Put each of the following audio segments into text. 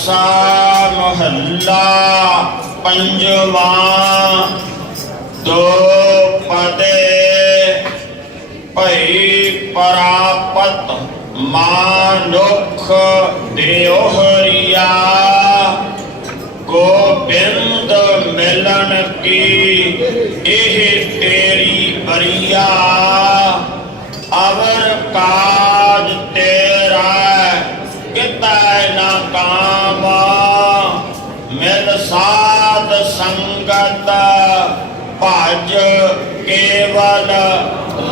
ਫਤਿਹ ਆਸਾ ਮਹੱਲਾ, ਪੰਜਵਾ, ਦੋ ਪਦੇ ਭਈ ਪਰਾਪਤ ਮਾਨੁਖ ਦਿਓਹਰੀਆ ਗੋਬਿੰਦ ਮਿਲਨ ਕੀ, ਇਹ ਤੇਰੀ ਬਰੀਆ। ਅਵਰ ਕਾ ਸਾਧ ਸੰਗਤ ਭਜ ਕੇਵਲ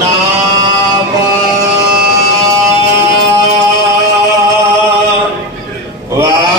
ਨਾਮ ਵਾ